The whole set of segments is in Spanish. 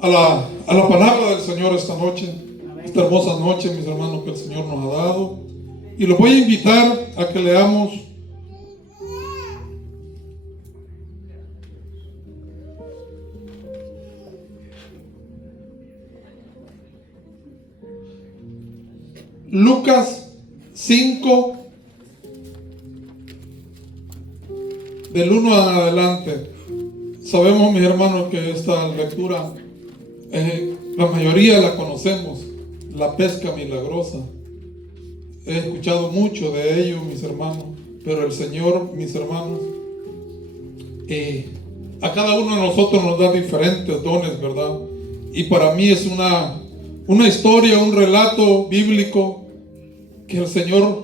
a la palabra del Señor esta noche, esta hermosa noche, mis hermanos, que el Señor nos ha dado. Y los voy a invitar a que leamos Lucas 5, del 1 en adelante. Sabemos, mis hermanos, que esta lectura, la mayoría la conocemos, la pesca milagrosa. He escuchado mucho de ello, mis hermanos, pero el Señor, mis hermanos, a cada uno de nosotros nos da diferentes dones, ¿verdad? Y para mí es una historia, un relato bíblico que el Señor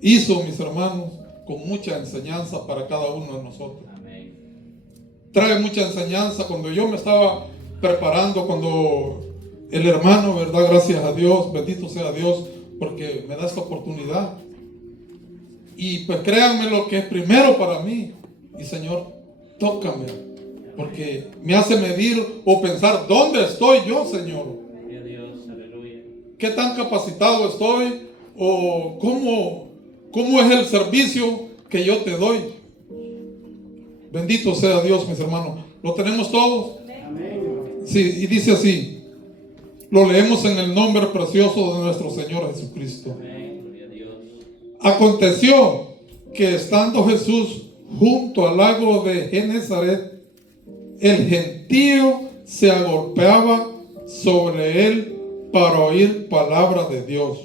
hizo, mis hermanos, con mucha enseñanza para cada uno de nosotros. Amén. Trae mucha enseñanza. Cuando yo me estaba preparando, cuando el hermano, ¿verdad? Gracias a Dios, bendito sea Dios, porque me da esta oportunidad. Y pues créanme lo que es primero para mí. Y Señor, tócame, porque me hace medir o pensar, ¿dónde estoy yo, Señor? Dios, aleluya. ¿Qué tan capacitado estoy? ¿O cómo es el servicio que yo te doy? Bendito sea Dios, mis hermanos. ¿Lo tenemos todos? Amén. Sí, y dice así. Lo leemos en el nombre precioso de nuestro Señor Jesucristo. Amén. Aconteció que estando Jesús junto al lago de Genezaret, el gentío se agolpeaba sobre él para oír palabra de Dios.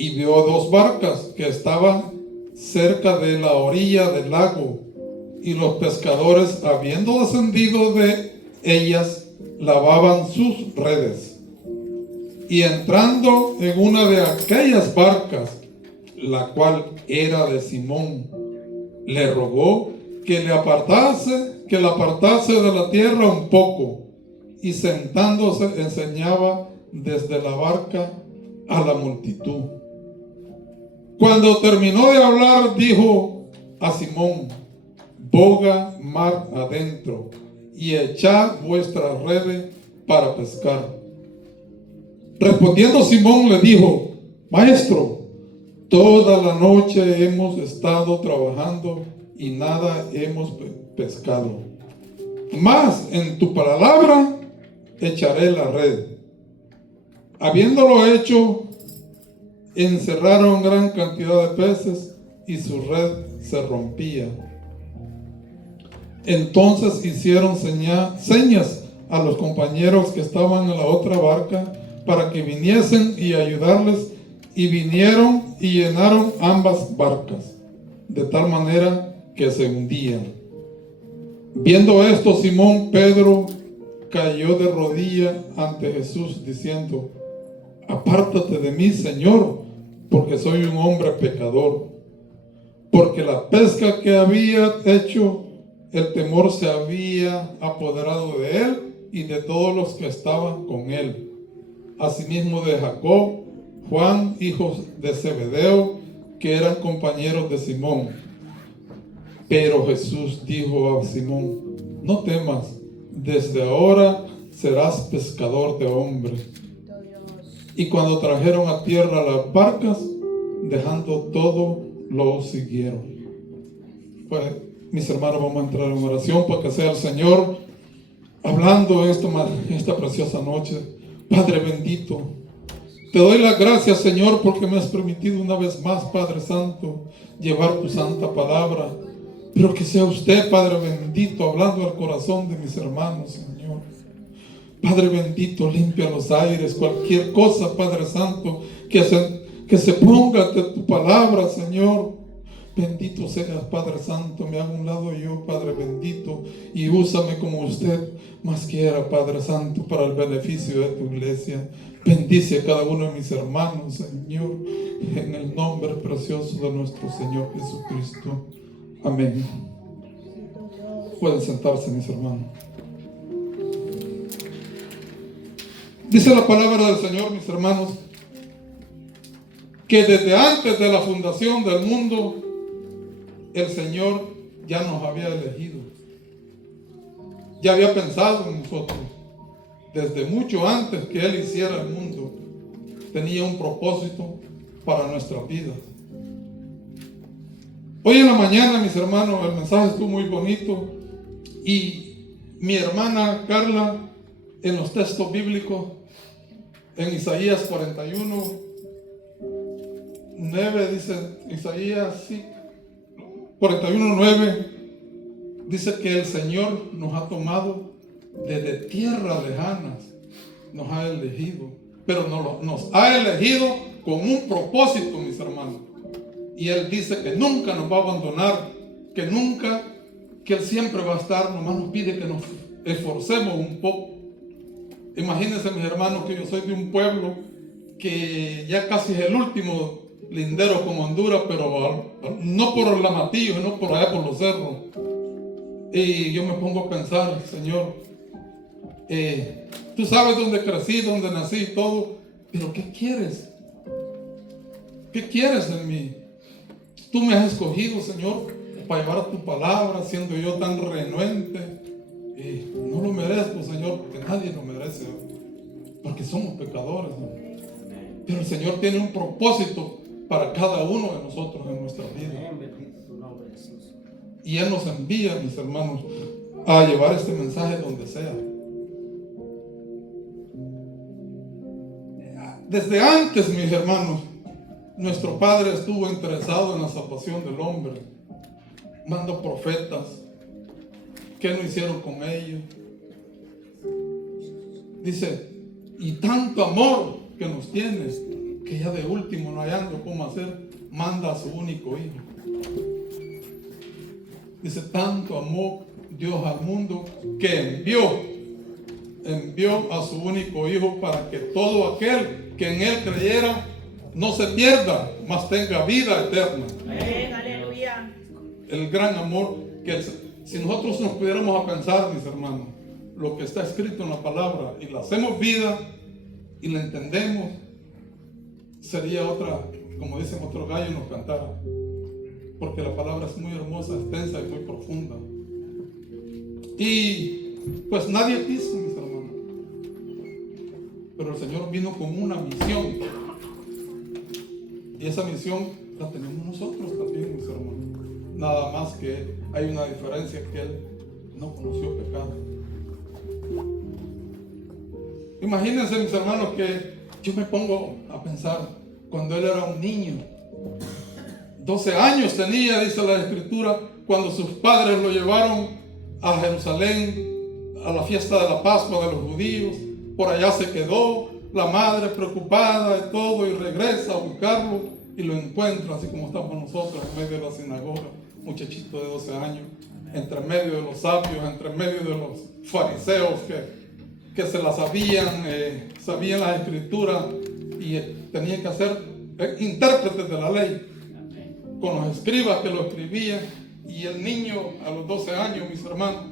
Y vio dos barcas que estaban cerca de la orilla del lago, y los pescadores, habiendo descendido de ellas, lavaban sus redes. Y entrando en una de aquellas barcas, la cual era de Simón, le rogó que la apartase de la tierra un poco, y sentándose enseñaba desde la barca a la multitud. Cuando terminó de hablar, dijo a Simón: boga mar adentro y echad vuestras redes para pescar. Respondiendo Simón le dijo: Maestro, toda la noche hemos estado trabajando y nada hemos pescado, mas en tu palabra echaré la red. Habiéndolo hecho, encerraron gran cantidad de peces y su red se rompía. Entonces hicieron señas a los compañeros que estaban en la otra barca para que viniesen y ayudarles, y vinieron y llenaron ambas barcas, de tal manera que se hundían. Viendo esto, Simón Pedro cayó de rodillas ante Jesús, diciendo: apártate de mí, Señor, porque soy un hombre pecador. Porque la pesca que había hecho, el temor se había apoderado de él y de todos los que estaban con él, asimismo de Jacob, Juan, hijos de Zebedeo, que eran compañeros de Simón. Pero Jesús dijo a Simón: no temas, desde ahora serás pescador de hombres. Y cuando trajeron a tierra las barcas, dejando todo, lo siguieron. Pues, mis hermanos, vamos a entrar en oración para que sea el Señor hablando esta preciosa noche. Padre bendito, te doy las gracias, Señor, porque me has permitido una vez más, Padre Santo, llevar tu santa palabra. Pero que sea usted, Padre bendito, hablando al corazón de mis hermanos, Señor. Padre bendito, limpia los aires, cualquier cosa, Padre Santo, que se ponga de tu palabra, Señor. Bendito seas, Padre Santo. Me hago un lado yo, Padre bendito, y úsame como usted más quiera, Padre Santo, para el beneficio de tu iglesia. Bendice a cada uno de mis hermanos, Señor, en el nombre precioso de nuestro Señor Jesucristo. Amén. Pueden sentarse, mis hermanos. Dice la palabra del Señor, mis hermanos, que desde antes de la fundación del mundo, el Señor ya nos había elegido. Ya había pensado en nosotros. desde mucho antes que Él hiciera el mundo, tenía un propósito para nuestras vidas. Hoy en la mañana, mis hermanos, el mensaje estuvo muy bonito y mi hermana Carla, en los textos bíblicos, en Isaías 41, 9, dice Isaías 41, 9, dice que el Señor nos ha tomado desde tierras lejanas, nos ha elegido, pero nos ha elegido con un propósito, mis hermanos. Y Él dice que nunca nos va a abandonar, que Él siempre va a estar, nomás nos pide que nos esforcemos un poco. Imagínense, mis hermanos, que yo soy de un pueblo que ya casi es el último lindero con Honduras, pero no por la Matillo, sino por allá por los cerros. Y yo me pongo a pensar, Señor, tú sabes dónde crecí, dónde nací y todo, pero ¿qué quieres? ¿Qué quieres en mí? Tú me has escogido, Señor, para llevar tu palabra, siendo yo tan renuente. No lo merezco, Señor, porque nadie lo merece, porque somos pecadores, ¿no? Pero el Señor tiene un propósito para cada uno de nosotros en nuestra vida. Y Él nos envía, mis hermanos, a llevar este mensaje donde sea. Desde antes, mis hermanos, nuestro Padre estuvo interesado en la salvación del hombre. Mandó profetas. ¿Qué no hicieron con ellos? Dice, y tanto amor que nos tienes, que ya de último, no hallando cómo hacer, manda a su único hijo. Dice, tanto amó Dios al mundo que envió a su único hijo para que todo aquel que en Él creyera no se pierda, mas tenga vida eterna. Aleluya. El gran amor que si nosotros nos pudiéramos a pensar, mis hermanos, lo que está escrito en la palabra y la hacemos vida y la entendemos, sería otra, como dicen otros gallos nos cantara, porque la palabra es muy hermosa, extensa y muy profunda. Y pues nadie quiso, mis hermanos, pero el Señor vino con una misión, y esa misión la tenemos nosotros también, mis hermanos. Nada más que hay una diferencia, que Él no conoció pecado. Imagínense, mis hermanos, que yo me pongo a pensar cuando Él era un niño. 12 años tenía, dice la Escritura, cuando sus padres lo llevaron a Jerusalén a la fiesta de la Pascua de los judíos. Por allá se quedó, la madre preocupada de todo, y regresa a buscarlo y lo encuentra, así como estamos nosotros en medio de la sinagoga, muchachito de 12 años, entre medio de los sabios, entre medio de los fariseos que se la sabían las Escrituras y tenían que ser intérpretes de la ley, con los escribas que lo escribían. Y el niño a los 12 años, mis hermanos,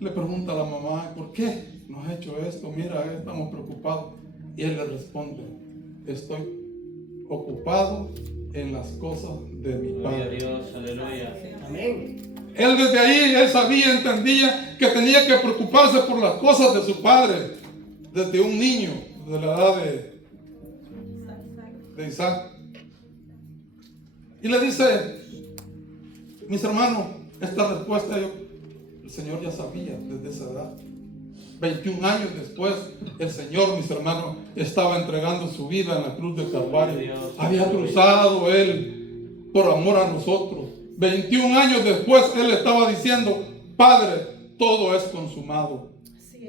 le pregunta a la mamá, ¿por qué nos has hecho esto? Mira, estamos preocupados. Y él le responde, estoy ocupado en las cosas de mi Padre. Dios, aleluya. Amén. Él desde ahí, él sabía, entendía que tenía que preocuparse por las cosas de su padre, desde un niño, de la edad de Isaac. Y le dice, mis hermanos, esta respuesta el Señor ya sabía desde esa edad. 21 años después, el Señor, mis hermanos, estaba entregando su vida en la cruz del Calvario. Había cruzado Él por amor a nosotros. 21 años después, Él estaba diciendo, Padre, todo es consumado.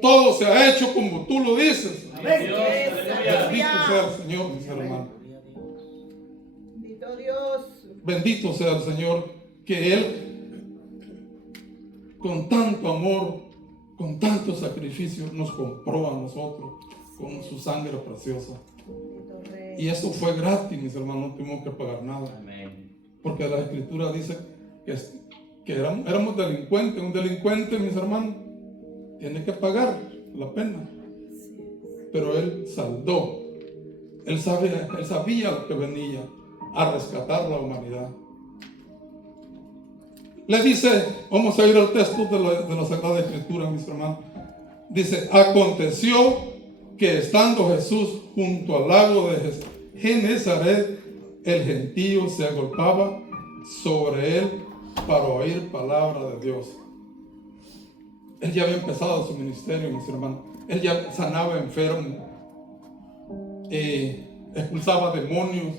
Todo se ha hecho como tú lo dices. Amén. Bendito sea el Señor, mis hermanos. Bendito Dios. Bendito sea el Señor, que Él, con tanto amor, con tanto sacrificio, nos compró a nosotros con su sangre preciosa. Y eso fue gratis, mis hermanos, no tuvimos que pagar nada. Amén. Porque la Escritura dice que éramos delincuentes. Un delincuente, mis hermanos, tiene que pagar la pena. Pero Él saldó. Él sabía lo que venía a rescatar la humanidad. Le dice, vamos a ir al texto de la Sagrada Escritura, mis hermanos. Dice, aconteció que estando Jesús junto al lago de Genezaret, el gentío se agolpaba sobre él para oír palabra de Dios. Él ya había empezado su ministerio, mis hermanos. Él ya sanaba enfermos, expulsaba demonios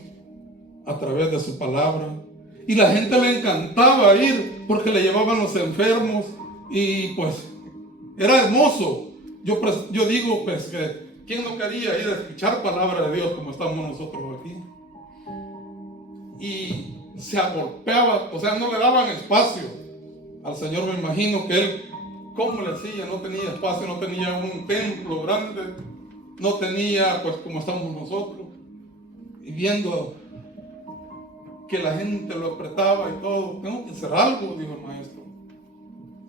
a través de su palabra. Y la gente le encantaba ir porque le llevaban los enfermos y pues era hermoso. Yo digo pues que ¿quién no quería ir a escuchar palabra de Dios como estamos nosotros aquí? Y se agolpeaba, o sea, no le daban espacio al Señor. Me imagino que él, ¿cómo le hacía? No tenía espacio, no tenía un templo grande, no tenía pues como estamos nosotros. Y viendo que la gente lo apretaba y todo, tengo que hacer algo, dijo el maestro.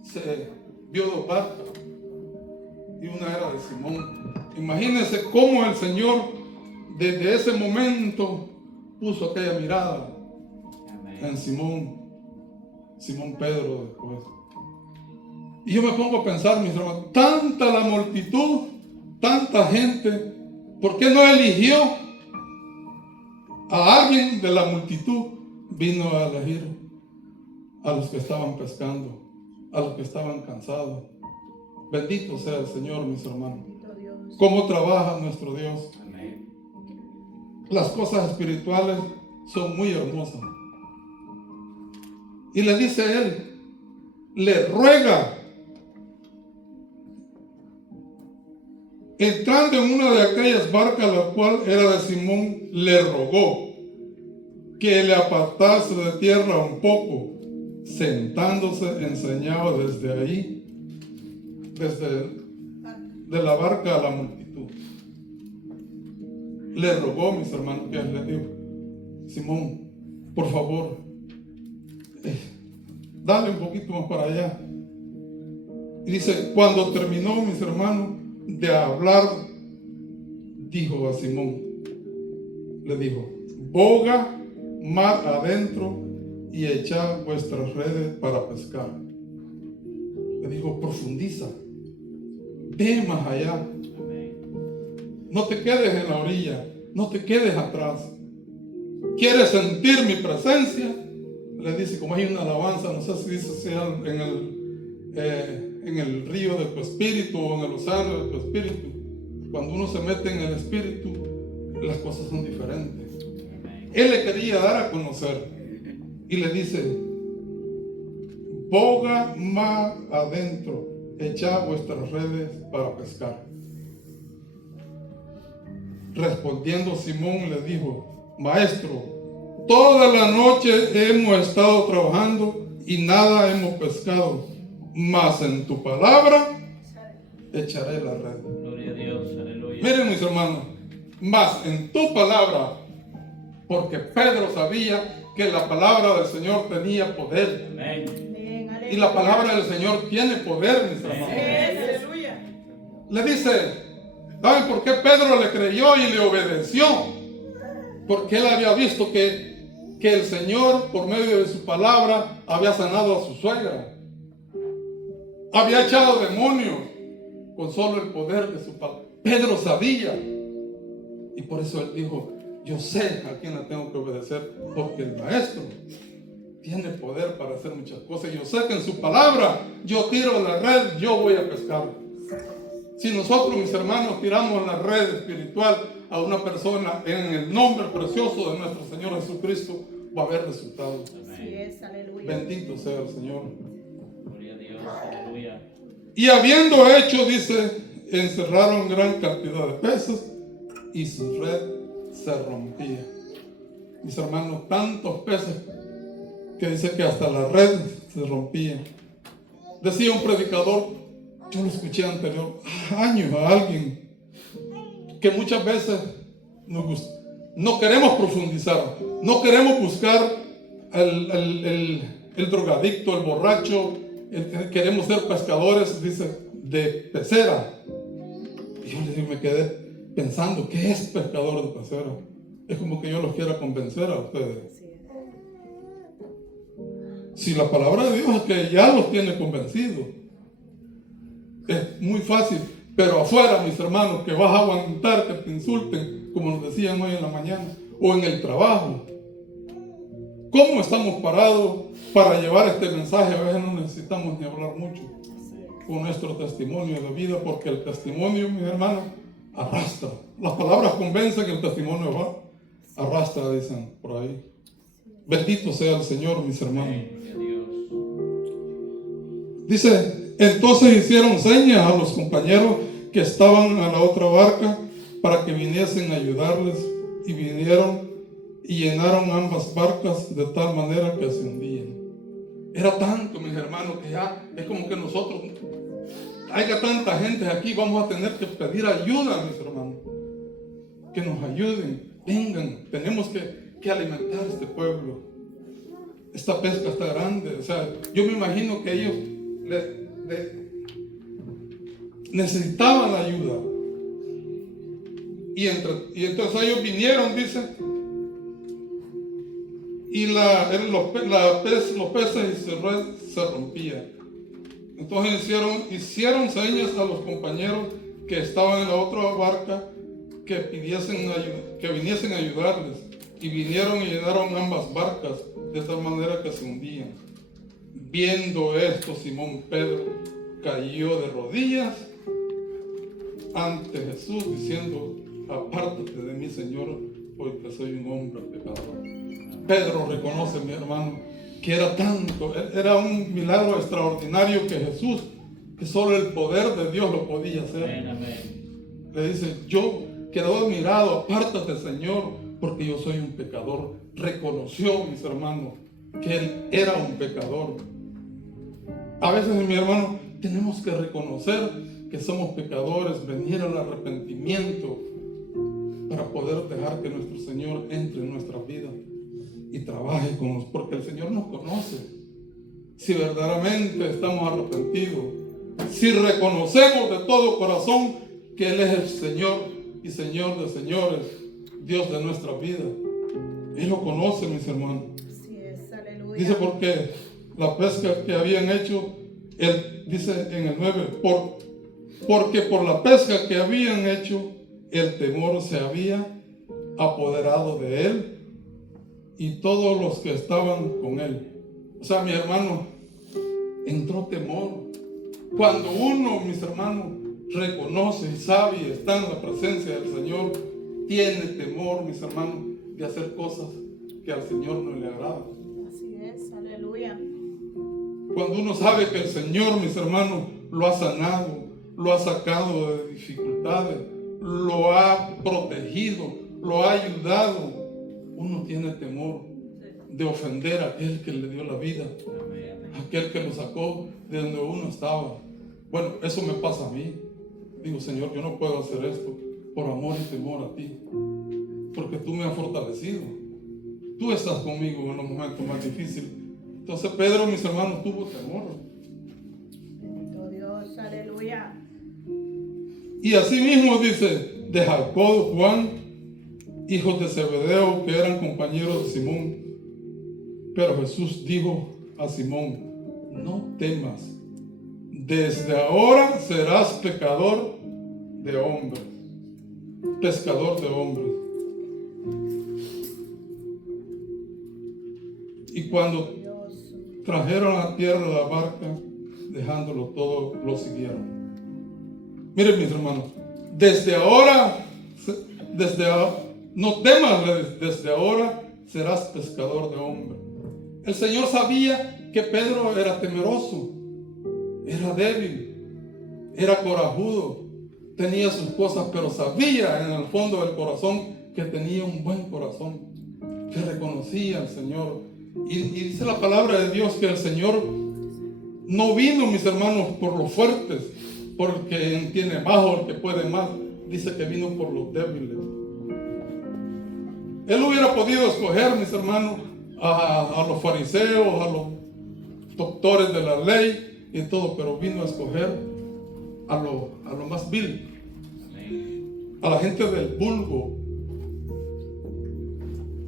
Se vio dos barcas y una era de Simón. Imagínense cómo el Señor desde ese momento puso aquella mirada en Simón Pedro después. Y yo me pongo a pensar, mis hermanos, tanta la multitud, tanta gente, ¿por qué no eligió a alguien de la multitud? Vino a elegir a los que estaban pescando, a los que estaban cansados. Bendito sea el Señor, mis hermanos. ¿Cómo trabaja nuestro Dios? Amén. Las cosas espirituales son muy hermosas. Y le dice él, le ruega, entrando en una de aquellas barcas, la cual era de Simón, le rogó que le apartase de tierra un poco. Sentándose, enseñaba desde ahí, de la barca a la multitud. Le rogó, mis hermanos, que le dijo, Simón, por favor, dale un poquito más para allá. Y dice, cuando terminó, mis hermanos, de hablar, dijo a Simón, le dijo, boga mar adentro y echad vuestras redes para pescar. Le dijo, profundiza, ve más allá. No te quedes en la orilla, no te quedes atrás. ¿Quieres sentir mi presencia? Le dice, como hay una alabanza, no sé si dice sea en el río de tu espíritu o en el océano de tu espíritu. Cuando uno se mete en el espíritu, las cosas son diferentes. Él le quería dar a conocer y le dice, boga más adentro, echad vuestras redes para pescar. Respondiendo Simón le dijo, maestro, toda la noche hemos estado trabajando y nada hemos pescado, mas en tu palabra echaré la red. Gloria a Dios, aleluya. Miren, mis hermanos, mas en tu palabra, porque Pedro sabía que la palabra del Señor tenía poder. Amén. Y la palabra del Señor tiene poder, mis hermanos. Aleluya. Le dice, ¿saben por qué Pedro le creyó y le obedeció? Porque él había visto que el Señor, por medio de su palabra, había sanado a su suegra. Había echado demonios con solo el poder de su palabra. Pedro sabía. Y por eso él dijo, yo sé a quién le tengo que obedecer, porque el maestro tiene poder para hacer muchas cosas. Yo sé que en su palabra yo tiro la red, yo voy a pescar. Si nosotros, mis hermanos, tiramos la red espiritual a una persona en el nombre precioso de nuestro Señor Jesucristo, va a haber resultados. Así es, aleluya. Bendito sea el Señor. Gloria a Dios, aleluya. Y habiendo hecho, dice, encerraron gran cantidad de peces y su red se rompía. Mis hermanos, tantos peces que dice que hasta la red se rompía. Decía un predicador, yo lo escuché anterior años a alguien, que muchas veces no queremos profundizar, no queremos buscar el drogadicto, el borracho, queremos ser pescadores, dice, de pecera. Y yo me quedé pensando, ¿qué es pescador de pecera? Es como que yo los quiera convencer a ustedes. Si la palabra de Dios es que ya los tiene convencidos. es muy fácil, pero afuera, mis hermanos, que vas a aguantar que te insulten, como nos decían hoy en la mañana, o en el trabajo. ¿Cómo estamos parados para llevar este mensaje? A veces no necesitamos ni hablar mucho con nuestro testimonio de vida, porque el testimonio, mis hermanos, arrastra. Las palabras convencen, el testimonio va, arrastra, dicen por ahí. Bendito sea el Señor, mis hermanos. Dice, entonces hicieron señas a los compañeros que estaban a la otra barca para que viniesen a ayudarles, y vinieron y llenaron ambas barcas de tal manera que se hundían. Era tanto, mis hermanos, que ya es como que nosotros, haya tanta gente aquí, vamos a tener que pedir ayuda, mis hermanos, que nos ayuden, vengan, tenemos que alimentar este pueblo. Esta pesca está grande, o sea, yo me imagino que ellos necesitaban la ayuda. Y entonces ellos vinieron, dice, y los peces se rompían. Entonces hicieron señas a los compañeros que estaban en la otra barca que viniesen a ayudarles, y vinieron y llenaron ambas barcas de tal manera que se hundían. Viendo esto, Simón Pedro cayó de rodillas ante Jesús, diciendo: apártate de mí, Señor, porque soy un hombre pecador. Pedro reconoce, mi hermano, que era tanto, era un milagro extraordinario que Jesús, que solo el poder de Dios lo podía hacer. Amén. Le dice: yo quedó admirado, apártate, Señor, porque yo soy un pecador. Reconoció, mis hermanos, que él era un pecador. A veces, mi hermano, tenemos que reconocer que somos pecadores, venir al arrepentimiento para poder dejar que nuestro Señor entre en nuestra vida y trabaje con nosotros, porque el Señor nos conoce. Si verdaderamente estamos arrepentidos, si reconocemos de todo corazón que Él es el Señor y Señor de señores, Dios de nuestra vida, Él lo conoce, mis hermanos. Así es, aleluya. Dice, porque la pesca que habían hecho, Él dice en el 9, porque por la pesca que habían hecho, el temor se había apoderado de Él y todos los que estaban con Él. O sea, mi hermano, entró temor. Cuando uno, mis hermanos, reconoce y sabe y está en la presencia del Señor, tiene temor, mis hermanos, de hacer cosas que al Señor no le agradan. Así es, aleluya. Cuando uno sabe que el Señor, mis hermanos, lo ha sanado, lo ha sacado de dificultades, lo ha protegido, lo ha ayudado, uno tiene temor de ofender a aquel que le dio la vida, a aquel que lo sacó de donde uno estaba. Bueno, eso me pasa a mí. Digo: Señor, yo no puedo hacer esto por amor y temor a ti, porque tú me has fortalecido, tú estás conmigo en los momentos más difíciles. Entonces Pedro, mis hermanos, tuvo temor. Bendito Dios, aleluya. Y así mismo dice de Jacob, Juan, hijos de Zebedeo, que eran compañeros de Simón. Pero Jesús dijo a Simón: no temas, desde ahora serás pescador de hombres. Pescador de hombres. Y cuando trajeron a tierra la barca, dejándolo todo, lo siguieron. Miren, mis hermanos, desde ahora, no temas, desde ahora serás pescador de hombres. El Señor sabía que Pedro era temeroso, era débil, era corajudo, tenía sus cosas, pero sabía en el fondo del corazón que tenía un buen corazón, que reconocía al Señor. Y dice la palabra de Dios que el Señor no vino, mis hermanos, por los fuertes, porque tiene bajo el que puede más. Dice que vino por los débiles. Él hubiera podido escoger, mis hermanos, a los fariseos, a los doctores de la ley y todo, pero vino a escoger a lo más vil, a la gente del vulgo.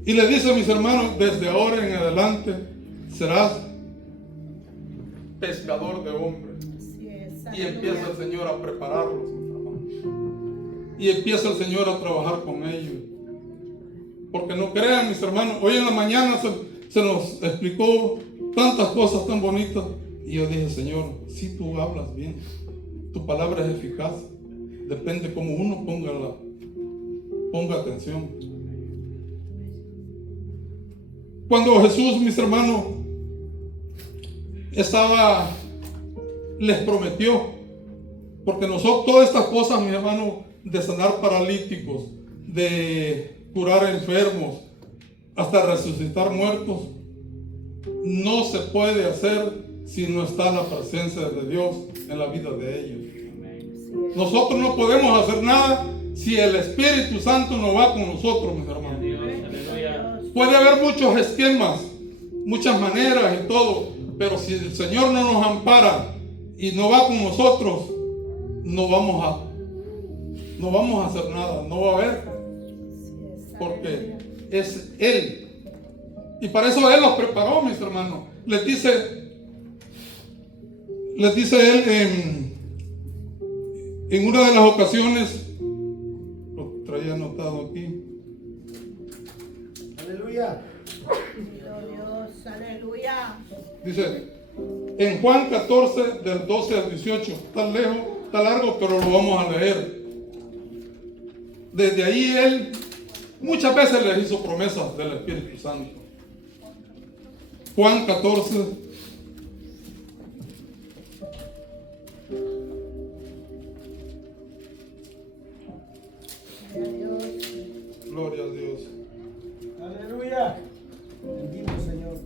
Y le dice, mis hermanos, desde ahora en adelante serás pescador de hombres. Así es, Y empieza el Señor a prepararlos, mis hermanos. Y empieza el Señor a trabajar con ellos. Porque no crean, mis hermanos, hoy en la mañana se nos explicó tantas cosas tan bonitas. Y yo dije, Señor, si tú hablas bien, tu palabra es eficaz. Depende cómo uno ponga atención. Cuando Jesús, mis hermanos, les prometió, porque nosotros todas estas cosas, mis hermanos, de sanar paralíticos, de curar enfermos, hasta resucitar muertos, no se puede hacer si no está la presencia de Dios en la vida de ellos. Nosotros no podemos hacer nada si el Espíritu Santo no va con nosotros, mis hermanos. Aleluya. Puede haber muchos esquemas, muchas maneras y todo, pero si el Señor no nos ampara y no va con nosotros, no vamos a hacer nada, no va a haber, porque es Él. Y para eso Él los preparó, mis hermanos. Les dice Él en una de las ocasiones, lo traía anotado aquí. Aleluya. Dios, aleluya. Dice, en Juan 14, del 12 al 18, está lejos, está largo, pero lo vamos a leer. Desde ahí Él muchas veces les hizo promesas del Espíritu Santo. Juan 14. Gloria a Dios. Aleluya. Bendito Señor.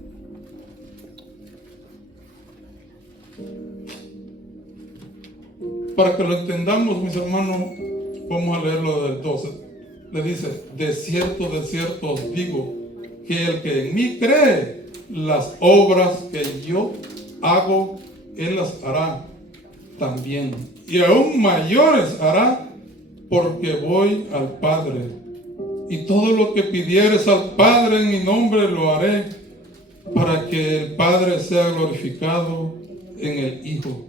Para que lo entendamos, mis hermanos, vamos a leerlo del 12. Le dice, de cierto os digo, que el que en mí cree, las obras que yo hago, Él las hará también. Y aún mayores hará, porque voy al Padre. Y todo lo que pidieres al Padre en mi nombre lo haré, para que el Padre sea glorificado en el Hijo.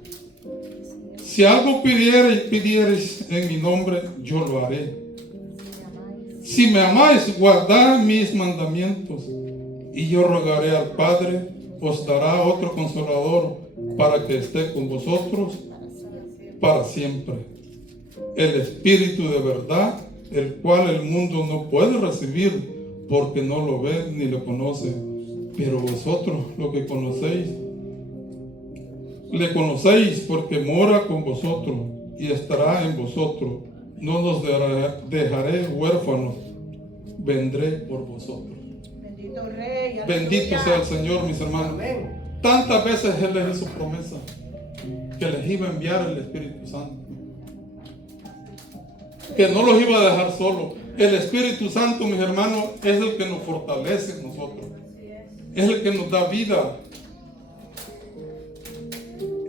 Si algo pidiereis en mi nombre, yo lo haré. Si me amáis, guardad mis mandamientos. Y yo rogaré al Padre, os dará otro consolador, para que esté con vosotros para siempre. El Espíritu de verdad, el cual el mundo no puede recibir, porque no lo ve ni lo conoce. Pero vosotros lo que conocéis, le conocéis, porque mora con vosotros y estará en vosotros. No nos dejaré huérfanos, vendré por vosotros. Bendito Rey. Bendito sea el Señor, mis hermanos. Amén. Tantas veces Él les hizo promesa que les iba a enviar el Espíritu Santo, que no los iba a dejar solos. El Espíritu Santo, mis hermanos, es el que nos fortalece en nosotros, es el que nos da vida,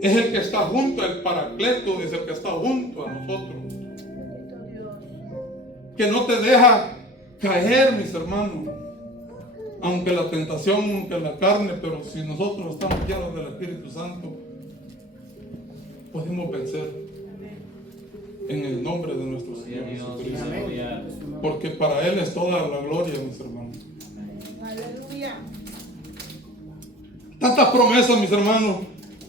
es el que está junto, el Paracleto es el que está junto a nosotros, Bendito Dios. que no te deja caer, mis hermanos, aunque la tentación, aunque la carne, pero si nosotros estamos llenos del Espíritu Santo, podemos vencer en el nombre de nuestro Señor Jesucristo, Aleluya. porque para Él es toda la gloria, mis hermanos. Aleluya. Tantas promesas, mis hermanos,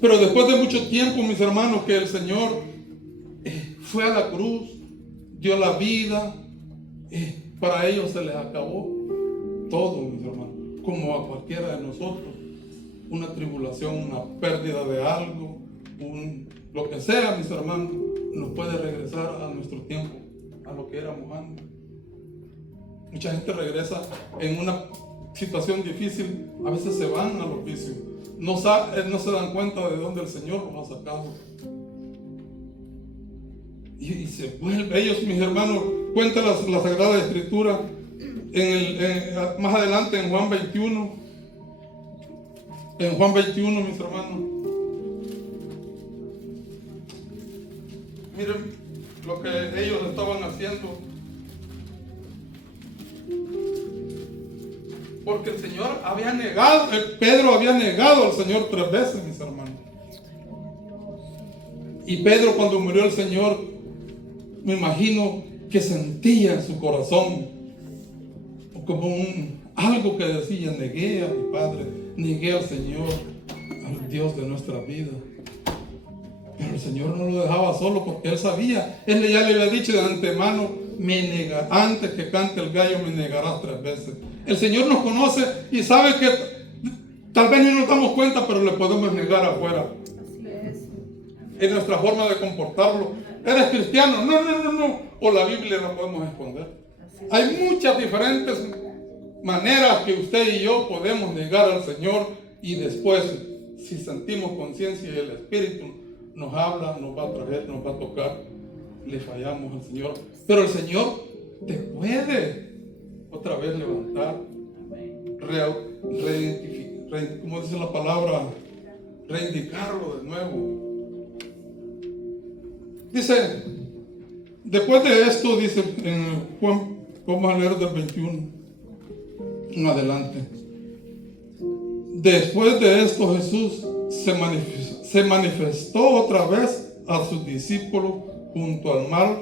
pero después de mucho tiempo, mis hermanos, que el Señor fue a la cruz, dio la vida, para ellos se les acabó todo, mis hermanos, como a cualquiera de nosotros, una tribulación, una pérdida de algo, lo que sea, mis hermanos, nos puede regresar a nuestro tiempo, a lo que éramos antes. Mucha gente regresa en una situación difícil, a veces se van a los vicios, no se dan cuenta de dónde el Señor los ha sacado. Y se vuelve. Ellos, mis hermanos, cuenta la Sagrada Escritura más adelante en Juan 21. En Juan 21, mis hermanos, miren lo que ellos estaban haciendo. Porque el Señor había negado, Pedro había negado al Señor 3 veces, mis hermanos. Y Pedro, cuando murió el Señor, me imagino que sentía en su corazón como algo que decía: negué a mi Padre, negué al Señor, al Dios de nuestra vida. Pero el Señor no lo dejaba solo, porque Él sabía, Él ya le había dicho de antemano: me negará, antes que cante el gallo me negarás 3 veces. El Señor nos conoce y sabe que tal vez no nos damos cuenta, pero le podemos negar afuera. Así es. En nuestra forma de comportarlo. ¿Eres cristiano? No. O la Biblia la podemos esconder. Así es. Hay muchas diferentes maneras que usted y yo podemos negar al Señor, y después, si sentimos conciencia y el Espíritu nos habla, nos va a traer, nos va a tocar, le fallamos al Señor. Pero el Señor te puede otra vez levantar, ¿cómo dice la palabra? Reindicarlo de nuevo. Dice, después de esto, dice en Juan, vamos a leer del 21 en adelante. Después de esto, Jesús se manifestó otra vez a sus discípulos junto al mar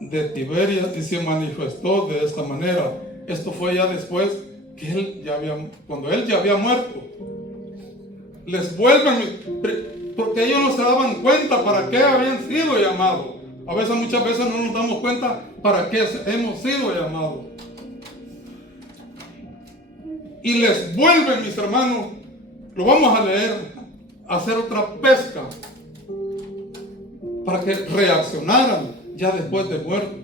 de Tiberias, y se manifestó de esta manera. Esto fue ya después que cuando él ya había muerto. Les vuelven, porque ellos no se daban cuenta para qué habían sido llamados. Muchas veces no nos damos cuenta para qué hemos sido llamados. Y les vuelven, mis hermanos, lo vamos a leer, a hacer otra pesca, para que reaccionaran ya después de muerto.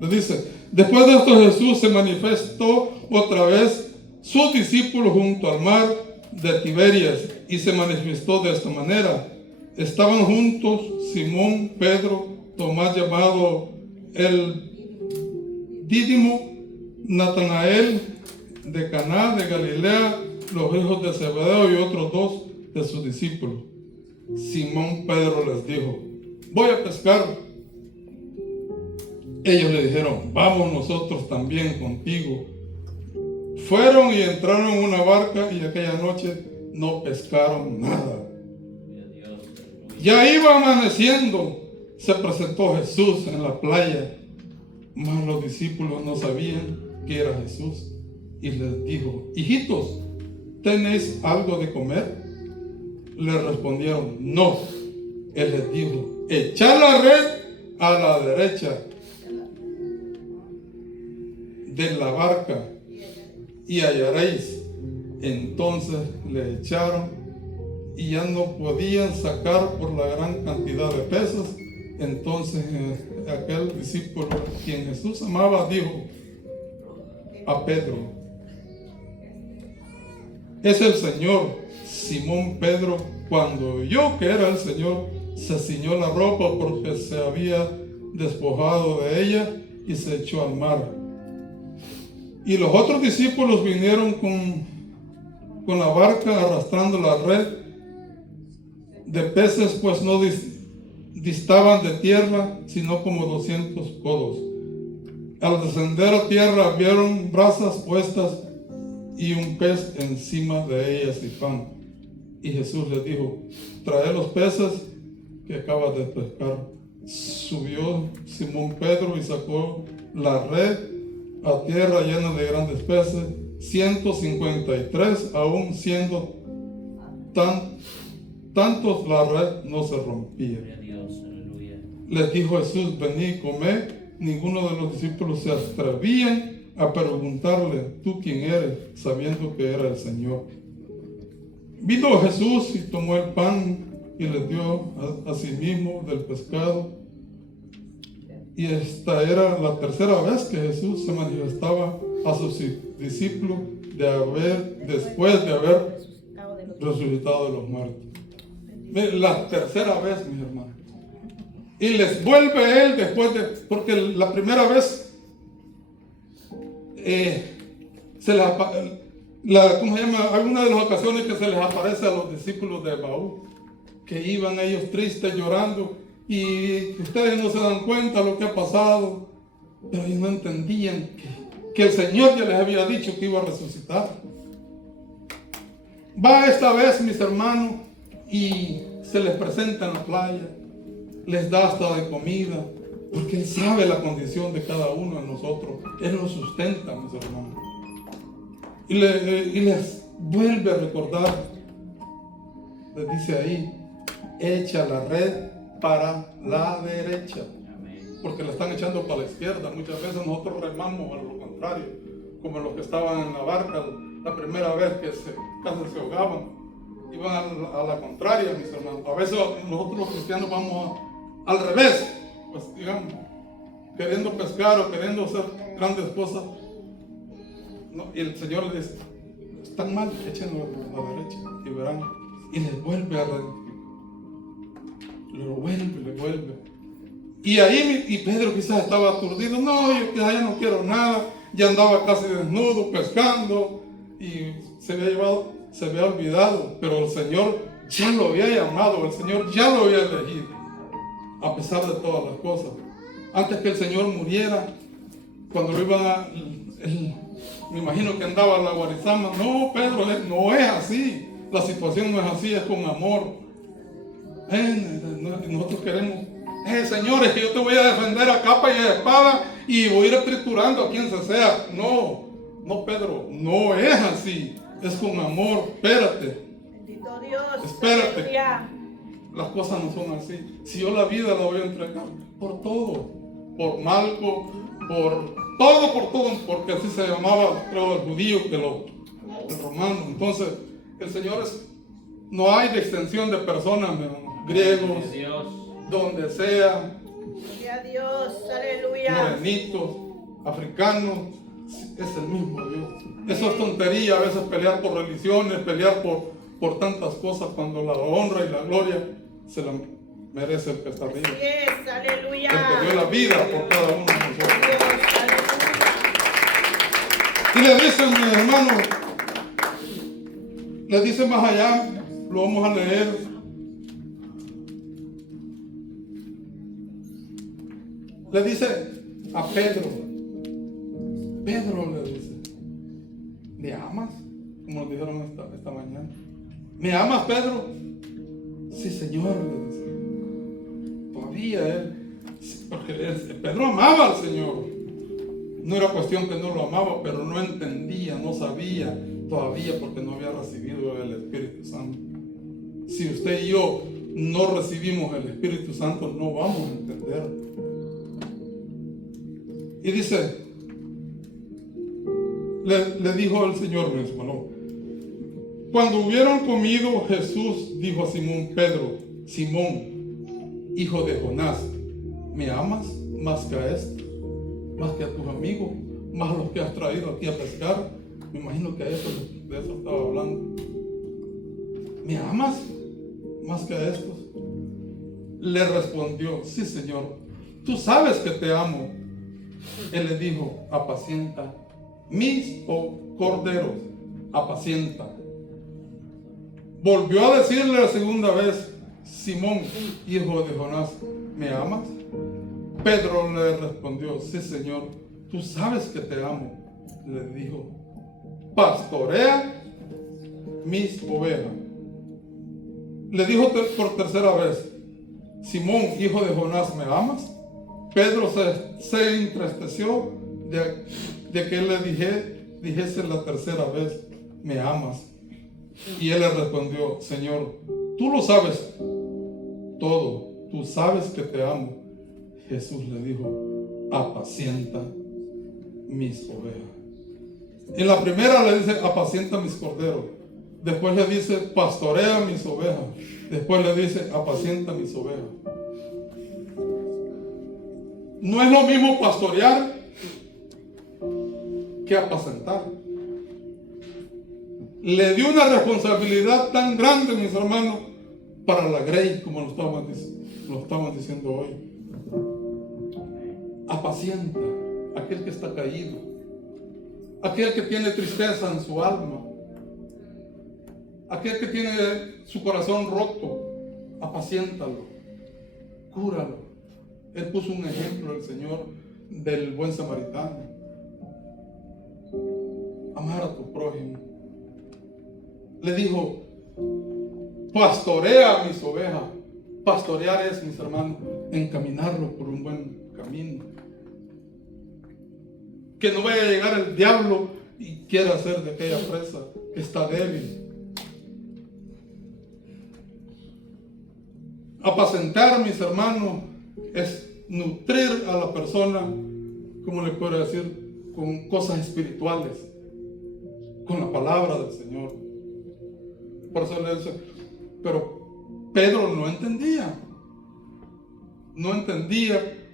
Les dice, después de esto Jesús se manifestó otra vez sus discípulos junto al mar de Tiberias, y se manifestó de esta manera. Estaban juntos Simón, Pedro, Tomás llamado el Dídimo, Natanael de Caná de Galilea, los hijos de Zebedeo, y otros 2 de sus discípulos. Simón Pedro les dijo: voy a pescar. Ellos le dijeron: vamos nosotros también contigo. Fueron y entraron en una barca, y aquella noche no pescaron nada. Ya iba amaneciendo, se presentó Jesús en la playa, mas los discípulos no sabían que era Jesús, y les dijo: hijitos, ¿tenéis algo de comer? Le respondieron: no. Él les dijo: echad la red a la derecha de la barca y hallaréis. Entonces le echaron, y ya no podían sacar por la gran cantidad de peces. Entonces aquel discípulo, quien Jesús amaba, dijo a Pedro: es el Señor. Simón Pedro, cuando oyó que era el Señor, se ciñó la ropa, porque se había despojado de ella, y se echó al mar. Y los otros discípulos vinieron con la barca, arrastrando la red de peces, pues no distaban de tierra, sino como 200 codos. Al descender a tierra, vieron brasas puestas y un pez encima de ellas y pan. Y Jesús les dijo: traed los peces que acabas de pescar. Subió Simón Pedro y sacó la red a tierra llena de grandes peces, 153, aún siendo tantos, la red no se rompía. Les dijo Jesús: venid, comed. Ninguno de los discípulos se atrevían a preguntarle: ¿tú quién eres?, sabiendo que era el Señor. Vino Jesús y tomó el pan y les dio a sí mismo del pescado. Y esta era la tercera vez que Jesús se manifestaba a sus discípulos después de haber resucitado de los muertos. La tercera vez, mis hermanos. Y les vuelve él después de, porque la primera vez ¿cómo se llama? Alguna de las ocasiones que se les aparece a los discípulos de Emaús, que iban ellos tristes, llorando, y ustedes no se dan cuenta de lo que ha pasado, pero ellos no entendían que el Señor ya les había dicho que iba a resucitar. Va esta vez, mis hermanos, y se les presenta en la playa, les da hasta de comida, porque Él sabe la condición de cada uno de nosotros. Él nos sustenta, mis hermanos. Y les vuelve a recordar, les dice ahí, echa la red para la derecha, porque la están echando para la izquierda. Muchas veces nosotros remamos a lo contrario, como los que estaban en la barca la primera vez que casi se ahogaban, iban a la contraria, mis hermanos. A veces nosotros los cristianos vamos al revés, pues digamos, queriendo pescar o queriendo hacer grandes cosas. No, y el Señor les dice, están mal, échenlo a la derecha y verán. Y les vuelve a le vuelve. Y ahí y Pedro quizás estaba aturdido. No, yo quizás ya no quiero nada. Ya andaba casi desnudo, pescando. Y se había olvidado. Pero el Señor ya lo había llamado. El Señor ya lo había elegido. A pesar de todas las cosas. Antes que el Señor muriera, cuando lo iban me imagino que andaba a la guarizama. No, Pedro, no es así. La situación no es así, es con amor. Nosotros queremos, señores, que yo te voy a defender a capa y a espada y voy a ir triturando a quien sea. No, Pedro, no es así. Es con amor. Espérate. Bendito Dios. Espérate. Aleluya. Las cosas no son así. Si yo la vida la voy a entregar por todo, por Malco, por todo, porque así se llamaba, creo, el judío que el romano. Entonces, el Señor no hay distinción de personas, griegos, Dios. donde sea, Gloria a Dios. Aleluya. morenitos, africanos, es el mismo Dios. Eso es tontería a veces pelear por religiones, pelear por tantas cosas, cuando la honra y la gloria se la merece el que está arriba. Así es. Aleluya. El que dio la vida por cada uno de nosotros. Dios, aleluya. Y le dicen, mi hermano, le dice más allá, lo vamos a leer. Le dice a Pedro le dice, ¿me amas? Como nos dijeron esta mañana. ¿Me amas, Pedro? Sí, Señor, le dice. Todavía porque Pedro amaba al Señor. No era cuestión que no lo amaba, pero no entendía, no sabía todavía, porque no había recibido el Espíritu Santo. Si usted y yo no recibimos el Espíritu Santo, no vamos a entender. Y dice, le dijo el Señor mismo, ¿no? Cuando hubieron comido, Jesús dijo a Simón Pedro, Simón, hijo de Jonás, ¿me amas más que a esto? Más que a tus amigos, más a los que has traído aquí a pescar. Me imagino que de eso estaba hablando. ¿Me amas más que a estos? Le respondió, sí, Señor, tú sabes que te amo. Él le dijo, apacienta mis corderos, apacienta. Volvió a decirle la segunda vez, Simón, hijo de Jonás, ¿me amas? Pedro le respondió, sí, Señor, tú sabes que te amo. Le dijo, pastorea mis ovejas. Le dijo por tercera vez, Simón, hijo de Jonás, ¿me amas? Pedro se entristeció de que él le dijese la tercera vez, ¿me amas? Y él le respondió, Señor, tú lo sabes todo, tú sabes que te amo. Jesús le dijo, apacienta mis ovejas. En la primera le dice, apacienta mis corderos. Después le dice, pastorea mis ovejas. Después le dice, apacienta mis ovejas. No es lo mismo pastorear que apacentar. Le dio una responsabilidad tan grande, mis hermanos, para la grey, como lo estaban diciendo hoy. Apacienta aquel que está caído, aquel que tiene tristeza en su alma, aquel que tiene su corazón roto. Apaciéntalo, cúralo. Él puso un ejemplo, el Señor, del buen samaritano. Amar a tu prójimo. Le dijo, pastorea a mis ovejas. Pastorear es, mis hermanos, encaminarlo por un buen camino. Que no vaya a llegar el diablo y quiera hacer de aquella presa que está débil. Apacentar, mis hermanos, es nutrir a la persona, ¿cómo le puedo decir? Con cosas espirituales, con la palabra del Señor. Por eso le dice, pero Pedro no entendía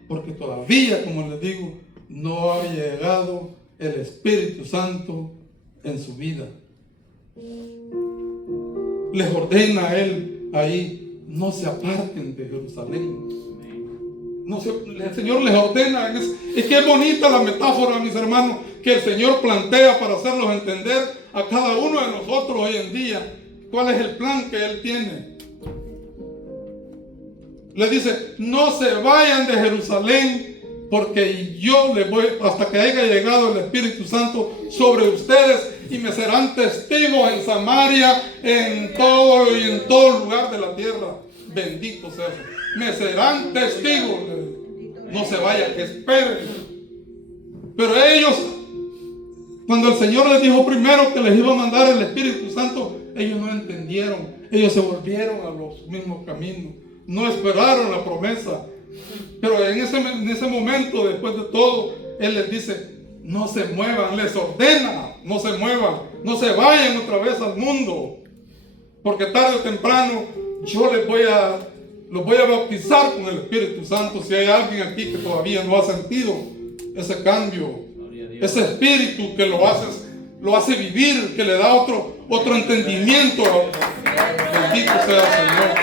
porque todavía, como les digo, no ha llegado el Espíritu Santo en su vida. Les ordena a él ahí, no se aparten de Jerusalén. El Señor les ordena. Es que es bonita la metáfora, mis hermanos, que el Señor plantea para hacerlos entender a cada uno de nosotros hoy en día cuál es el plan que Él tiene. Les dice, no se vayan de Jerusalén, porque yo les voy, hasta que haya llegado el Espíritu Santo sobre ustedes, y me serán testigos en Samaria, en todo lugar de la tierra. Bendito sea. Me serán testigos. No se vayan, esperen. Pero ellos, cuando el Señor les dijo primero que les iba a mandar el Espíritu Santo, ellos no entendieron. Ellos se volvieron a los mismos caminos. No esperaron la promesa. Pero en ese momento, después de todo, Él les dice, no se muevan, les ordena, no se muevan, no se vayan otra vez al mundo. Porque tarde o temprano yo los voy a bautizar con el Espíritu Santo. Si hay alguien aquí que todavía no ha sentido ese cambio, ese espíritu que lo hace vivir, que le da otro entendimiento. Bendito sea el Señor.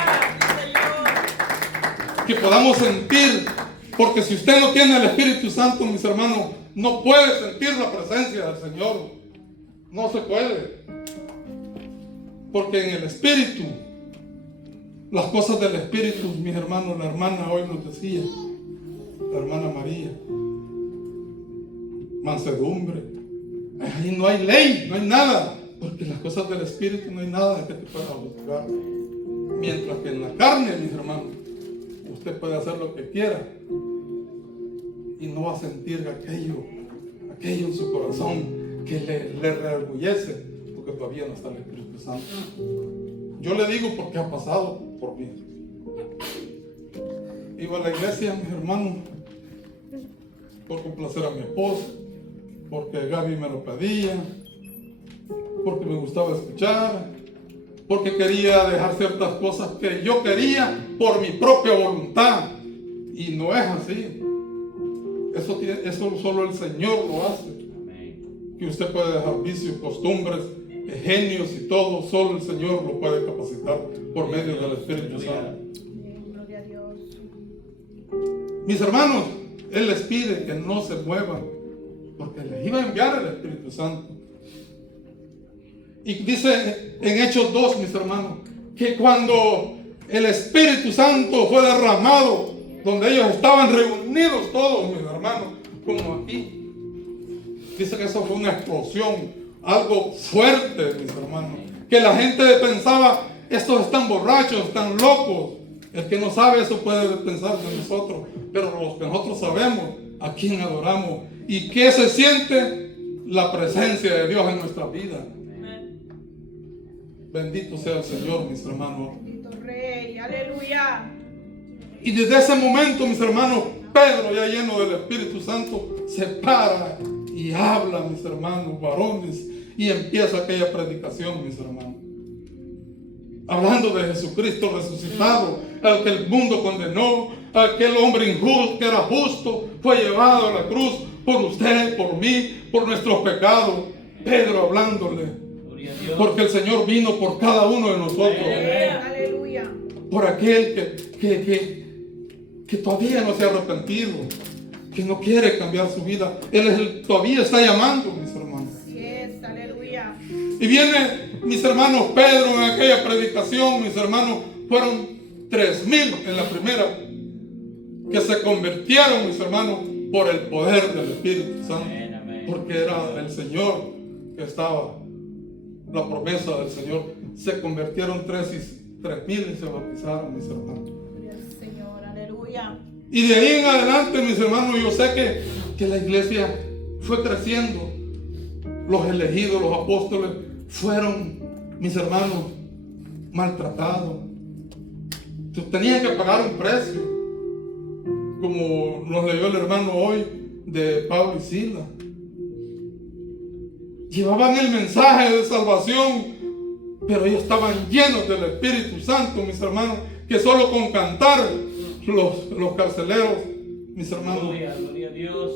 Que podamos sentir, porque si usted no tiene el Espíritu Santo, mis hermanos, no puede sentir la presencia del Señor. No se puede. Porque en el Espíritu, las cosas del Espíritu, mis hermanos, la hermana hoy nos decía, la hermana María, mansedumbre, ahí no hay ley, no hay nada, porque las cosas del Espíritu no hay nada que te pueda juzgar. Mientras que en la carne, mis hermanos, usted puede hacer lo que quiera y no va a sentir aquello en su corazón que le reorgullece, porque todavía no está el Espíritu Santo. Yo le digo porque ha pasado por mí. Iba a la iglesia, mis hermanos, por complacer a mi esposa, porque Gaby me lo pedía, porque me gustaba escuchar, porque quería dejar ciertas cosas que yo quería por mi propia voluntad. Y no es así. Eso solo el Señor lo hace. Que usted puede dejar vicios, costumbres, genios y todo, solo el Señor lo puede capacitar por medio del Espíritu Santo. Gloria a Dios. Mis hermanos, Él les pide que no se muevan, porque les iba a enviar el Espíritu Santo. Y dice en Hechos 2, mis hermanos, que cuando el Espíritu Santo fue derramado, donde ellos estaban reunidos todos, mis hermanos, como aquí, dice que eso fue una explosión, algo fuerte, mis hermanos, que la gente pensaba, estos están borrachos, están locos. El que no sabe eso puede pensar de nosotros, pero los que nosotros sabemos a quién adoramos y qué se siente la presencia de Dios en nuestra vida. Bendito sea el Señor, mis hermanos. Bendito Rey, aleluya. Y desde ese momento, mis hermanos, Pedro, ya lleno del Espíritu Santo, se para y habla, mis hermanos, varones, y empieza aquella predicación, mis hermanos. Hablando de Jesucristo resucitado, al que el mundo condenó, aquel hombre injusto que era justo, fue llevado a la cruz por usted, por mí, por nuestros pecados. Pedro hablándole. Porque el Señor vino por cada uno de nosotros. Aleluya. Por aquel que todavía no se ha arrepentido, que no quiere cambiar su vida. Todavía está llamando, mis hermanos. Así es, aleluya. Y viene, mis hermanos, Pedro en aquella predicación, mis hermanos, fueron 3,000 en la primera, que se convirtieron, mis hermanos, por el poder del Espíritu Santo. Porque era el Señor que estaba, la promesa del Señor. Se convirtieron 3 3,000 se bautizaron, mis hermanos. Gloria al Señor, aleluya. Y de ahí en adelante, mis hermanos, yo sé que la iglesia fue creciendo. Los elegidos, los apóstoles, fueron, mis hermanos, maltratados. Tenían que pagar un precio, como nos leyó el hermano hoy de Pablo y Silas. Llevaban el mensaje de salvación, pero ellos estaban llenos del Espíritu Santo, mis hermanos, que solo con cantar los carceleros, mis hermanos, Gloria, gloria a Dios.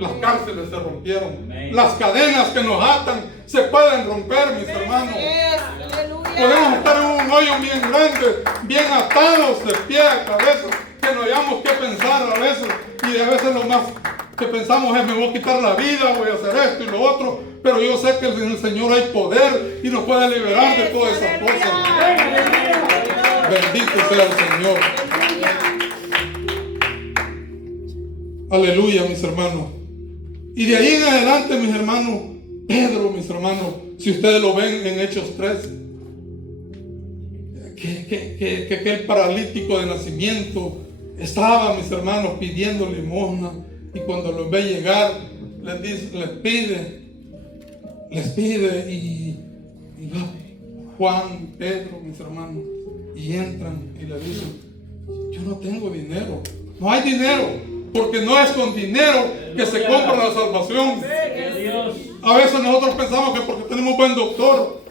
las cárceles se rompieron. Amén. Las cadenas que nos atan se pueden romper, mis hermanos. Aleluya. Podemos estar en un hoyo bien grande, bien atados de pie a cabeza, que no hayamos que pensar a veces. Y a veces lo más que pensamos es: me voy a quitar la vida, voy a hacer esto y lo otro. Pero yo sé que en el Señor hay poder y nos puede liberar de todas esas cosas. Bendito sea el Señor. Aleluya, mis hermanos. Y de ahí en adelante, mis hermanos, Pedro, mis hermanos, si ustedes lo ven en Hechos 3, que aquel paralítico de nacimiento estaba, mis hermanos, pidiendo limosna, y cuando los ve llegar, les pide y va Juan, Pedro, mis hermanos, y entran y le dicen: yo no tengo dinero. No hay dinero, porque no es con dinero que se compra la salvación. Gloria a Dios. A veces nosotros pensamos que porque tenemos buen doctor,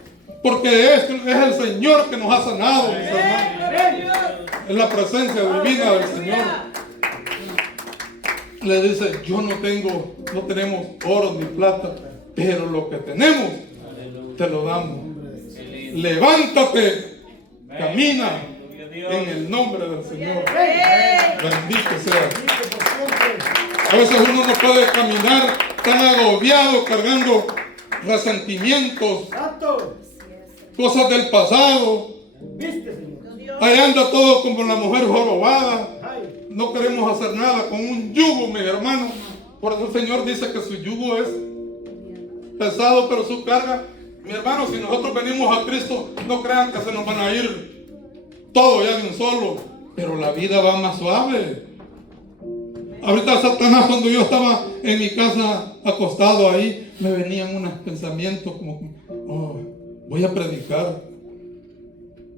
porque es el Señor que nos ha sanado, mis hermanos. Es la presencia divina del Señor. Le dice: no tenemos oro ni plata, pero lo que tenemos Aleluya. te lo damos. Qué lindo. Levántate, camina Gloria a Dios. en el nombre del Señor. Amén. Bendito sea. A veces uno no puede caminar tan agobiado, cargando resentimientos, Santo. cosas del pasado. ¿Viste, Señor? Ahí anda todo como la mujer jorobada. Ay. No queremos hacer nada con un yugo, mis hermanos. Por eso el Señor dice que su yugo es pesado, pero su carga. Mi hermano, si nosotros venimos a Cristo, no crean que se nos van a ir todo ya de un solo, pero la vida va más suave. Ahorita Satanás, cuando yo estaba en mi casa acostado ahí, me venían unos pensamientos como: oh, voy a predicar,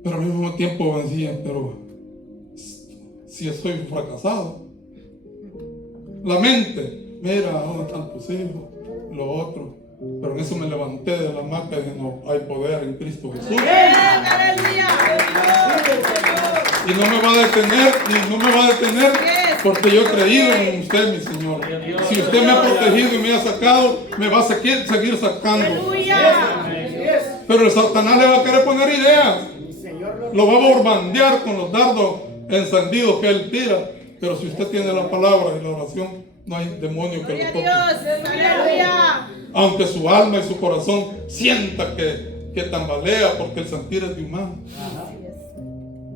pero al mismo tiempo me decían: pero si soy fracasado. La mente: mira, ¿dónde están tus hijos? Lo otro. Pero en eso me levanté de la hamaca y dije: no, hay poder en Cristo Jesús. Aleluya. Y no me va a detener, porque yo he creído en usted, mi Señor. Si usted me ha protegido y me ha sacado, me va a seguir sacando. Aleluya. Así es. Pero el Satanás le va a querer poner ideas. Mi Señor Lo va a bombardear con los dardos encendidos que él tira. Pero si usted tiene la palabra y la oración, no hay demonio que lo Gloria a toque. Dios. Aleluya. Aunque su alma y su corazón sienta que tambalea, porque el sentir es de humano.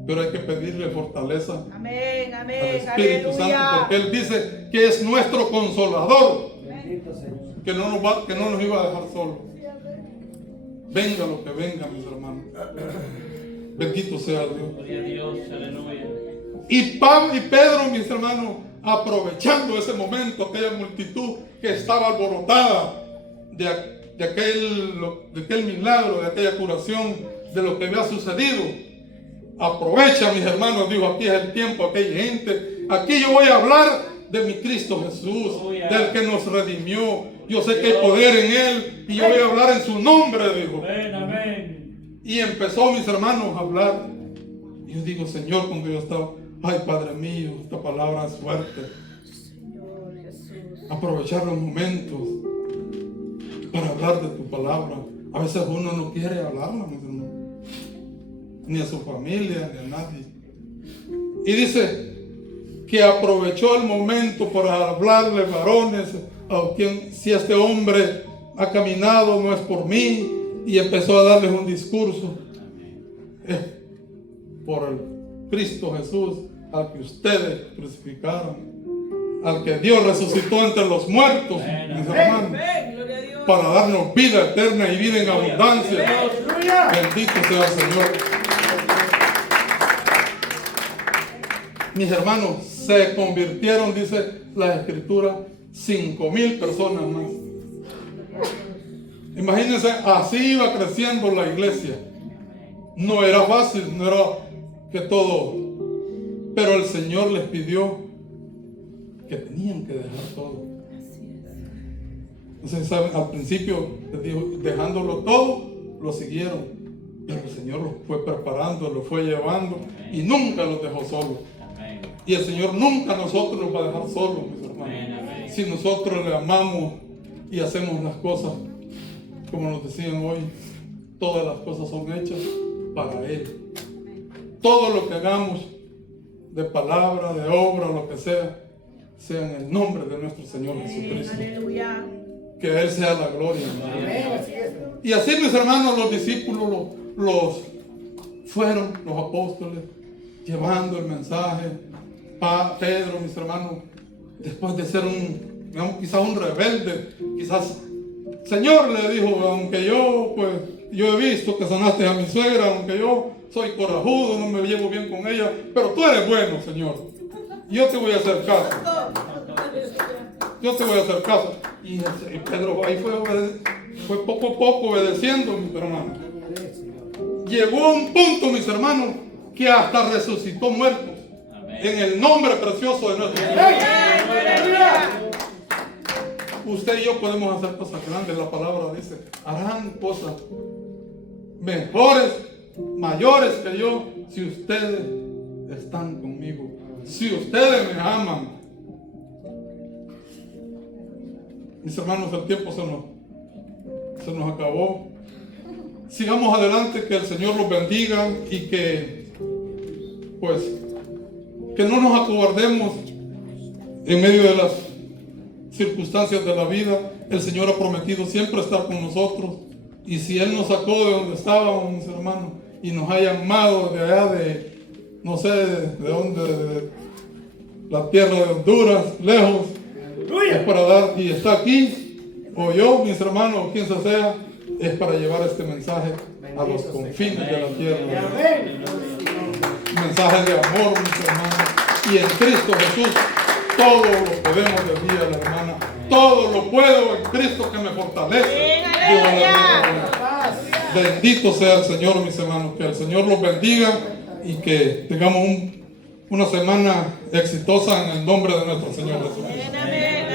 Pero hay que pedirle fortaleza Amén. al Amén. Espíritu Santo, Aleluya. porque Él dice que es nuestro consolador, bendito Señor. que no nos iba a dejar solos. Venga lo que venga, mis hermanos. Bendito sea Dios. Gloria a Dios. Aleluya. Y Pablo y Pedro, mis hermanos, aprovechando ese momento, aquella multitud que estaba alborotada de aquel milagro, de aquella curación, de lo que había sucedido. Aprovecha, mis hermanos, dijo: aquí es el tiempo, aquí hay gente. Aquí yo voy a hablar de mi Cristo Jesús, del que nos redimió. Yo sé que hay poder en Él y yo voy a hablar en su nombre, dijo. Amén, amén. Y empezó, mis hermanos, a hablar. Y yo digo: Señor, cuando yo estaba: ay, Padre mío, esta palabra es fuerte. Señor Jesús. Aprovechar los momentos para hablar de tu palabra. A veces uno no quiere hablarla, mis hermanos, ni a su familia, ni a nadie. Y dice que aprovechó el momento para hablarle: varones, a quien, si este hombre ha caminado, no es por mí. Y empezó a darles un discurso: por el Cristo Jesús, al que ustedes crucificaron, al que Dios resucitó entre los muertos, mis hermanos, Amén. Gloria a Dios. para darnos vida eterna y vida en abundancia. Aleluya. Bendito sea el Señor. mis hermanos, se convirtieron, dice la Escritura, 5,000 personas más. Imagínense, así iba creciendo la iglesia. No era fácil, no era que todo, pero el Señor les pidió que tenían que dejar todo. Entonces, ¿saben? Al principio les dijo, dejándolo todo, lo siguieron, pero el Señor los fue preparando, los fue llevando y nunca los dejó solos. Y el Señor nunca a nosotros nos va a dejar solos, mis hermanos. Si nosotros le amamos y hacemos las cosas como nos decían hoy, todas las cosas son hechas para Él. Todo lo que hagamos, de palabra, de obra, lo que sea en el nombre de nuestro Señor Jesucristo. Aleluya. Que a Él sea la gloria. Amén. Así es. Y así, mis hermanos, los discípulos fueron los apóstoles llevando el mensaje. Pedro, mis hermanos, después de ser quizás un rebelde, quizás, Señor, le dijo, aunque yo he visto que sanaste a mi suegra, aunque yo soy corajudo, no me llevo bien con ella, pero tú eres bueno, Señor. Yo te voy a hacer caso. Yo te voy a hacer caso. Y Pedro ahí fue poco a poco obedeciendo, mis hermanos. Llegó a un punto, mis hermanos, que hasta resucitó muertos. En el nombre precioso de nuestro Señor. Usted y yo podemos hacer cosas grandes. La palabra dice, harán cosas mejores, mayores que yo, si ustedes están conmigo, si ustedes me aman. Mis hermanos, el tiempo se nos acabó. Sigamos adelante, que el Señor los bendiga y que no nos acobardemos en medio de las circunstancias de la vida. El Señor ha prometido siempre estar con nosotros, y si Él nos sacó de donde estábamos, mis hermanos, y nos ha llamado de allá no sé de dónde, de la tierra de Honduras, lejos, es para dar, y está aquí, o yo, mis hermanos, o quien sea, es para llevar este mensaje a los confines de la tierra. Mensaje de amor, mis hermanos, y en Cristo Jesús todo lo podemos, decía la hermana, todo lo puedo en Cristo que me fortalece. Bendito sea el Señor, mis hermanos, que el Señor los bendiga y que tengamos una semana exitosa en el nombre de nuestro Señor Jesucristo. Amén.